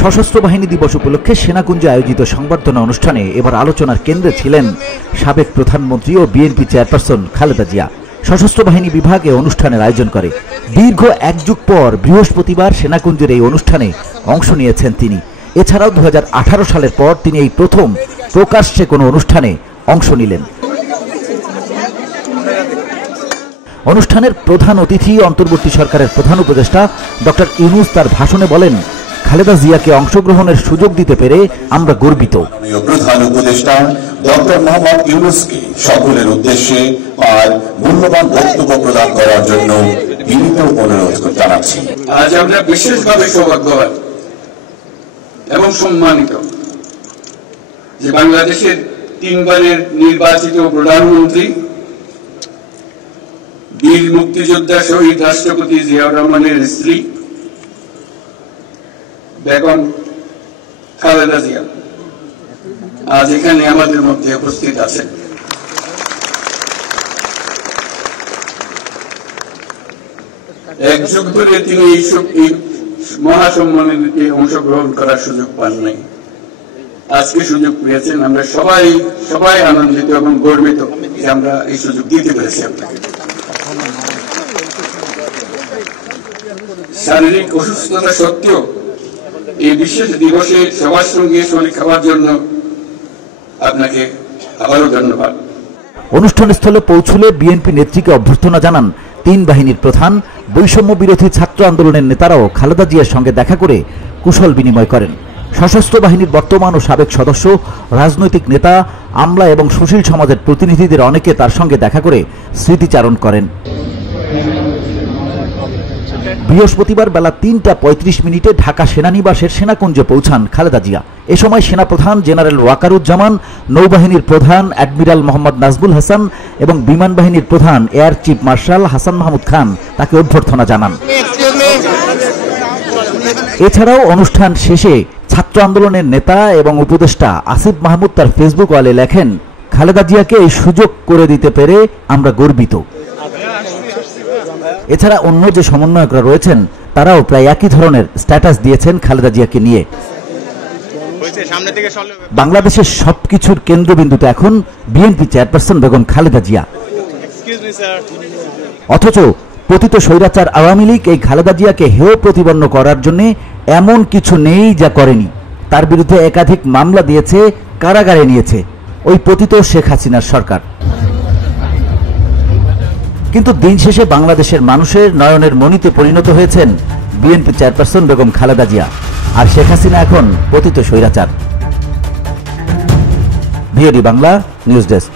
সশস্ত্র বাহিনী দিবস উপলক্ষে সেনাকুঞ্জে আয়োজিত সংবর্ধনা অনুষ্ঠানে এবার আলোচনার কেন্দ্রে ছিলেন সাবেক প্রধানমন্ত্রী ও বিএনপি চেয়ারপারসন খালেদা জিয়া। সশস্ত্র বাহিনী বিভাগ এই অনুষ্ঠানের আয়োজন করে। দীর্ঘ এক যুগ পর বৃহস্পতিবার সেনাকুঞ্জের এই অনুষ্ঠানে অংশ নিয়েছেন তিনি। এছাড়াও 2018 সালের পর তিনি এই প্রথম প্রকাশ্যে কোনো অনুষ্ঠানে অংশ নিলেন। অনুষ্ঠানের প্রধান অতিথি অন্তর্বর্তী সরকারের প্রধান উপদেষ্টা ডক্টর ইউনূস তার ভাষণে বলেন, খালেদা জিয়াকে অংশগ্রহণের সুযোগ দিতে পেরে আমরা গর্বিত। প্রধান উপদেষ্টা ডক্টর মোহাম্মদ ইউনূসকে সকলের উদ্দেশ্যে আর মূল্যবান বক্তব্য প্রদান করার জন্য বিনীত অনুরোধ জানাচ্ছি। আজ আমরা বিশেষভাবে সৌভাগ্যবান এবং সম্মানিত যে বাংলাদেশের 3 বারের নির্বাচিত প্রধানমন্ত্রী বীর মুক্তিযোদ্ধা শহীদ রাষ্ট্রপতি জিয়াউর রহমানের স্ত্রী বেগম খালেদা জিয়া আজ এখানে আমাদের মধ্যে উপস্থিত আছেন। এক যুগ ধরে তিনি এই মহাসম্মেলনে অংশগ্রহণ করার সুযোগ পান নাই, আজকে সুযোগ পেয়েছেন। আমরা সবাই আনন্দিত এবং গর্বিত যে আমরা এই সুযোগ দিতে পেরেছি আপনাকে। শারীরিক অসুস্থতা সত্ত্বেও এই বিশেষ দিবসে সবার সঙ্গে শরীর খাওয়ার জন্য আপনাকে আবারও ধন্যবাদ। অনুষ্ঠানস্থলে পৌঁছলে বিএনপি নেত্রীকে অভ্যর্থনা জানান 3 বাহিনীর প্রধান। বৈষম্য বিরোধী ছাত্র আন্দোলনের নেতারাও খালেদা জিয়ার সঙ্গে দেখা করে কুশল বিনিময় করেন। সশস্ত্র বাহিনীর বর্তমান ও সাবেক সদস্য, রাজনৈতিক নেতা, আমলা এবং সুশীল সমাজের প্রতিনিধিদের অনেকে তার সঙ্গে দেখা করে স্মৃতিচারণ করেন। বৃহস্পতিবার বেলা 3:35 ঢাকা সেনানিবাসের সেনাকুঞ্জে পৌঁছান খালেদা জিয়া। এ সময় সেনাপ্রধান জেনারেল ওয়াকারুজ্জামান, নৌবাহিনীর প্রধান অ্যাডমিরাল মোহাম্মদ নাজবুল হাসান এবং বিমান বাহিনীর প্রধান air chief marshal Hasan Mahmud Khan তাকে অভ্যর্থনা জানান। এছাড়াও অনুষ্ঠান শেষে ছাত্র আন্দোলনের নেতা এবং উপদেষ্টা আসিফ মাহমুদ তার ফেসবুক ওয়ালে লেখেন, খালেদা জিয়াকে এই সুযোগ করে দিতে পেরে আমরা গর্বিত। এছাড়া অন্য যে সমন্বয়করা রয়েছেন তারাও প্রায় একই ধরনের স্ট্যাটাস দিয়েছেন খালেদা জিয়াকে নিয়ে। বাংলাদেশের সবকিছুর কেন্দ্রবিন্দুতে এখন বিএনপি চেয়ারপারসন বেগম খালেদা জিয়া। অথচ পতিত স্বৈরাচার আওয়ামী লীগ এই খালেদা জিয়াকে হেয় প্রতিপন্ন করার জন্য এমন কিছু নেই যা করেনি। তার বিরুদ্ধে একাধিক মামলা দিয়েছে, কারাগারে নিয়েছে ওই পতিত শেখ হাসিনার সরকার। কিন্তু দিন শেষে বাংলাদেশের মানুষের নয়নের মণিতে পরিণত হয়েছেন বিএনপি চেয়ারপারসন বেগম খালেদা জিয়া, আর শেখ হাসিনা এখন পতিত স্বৈরাচার। VOD Bangla news desk.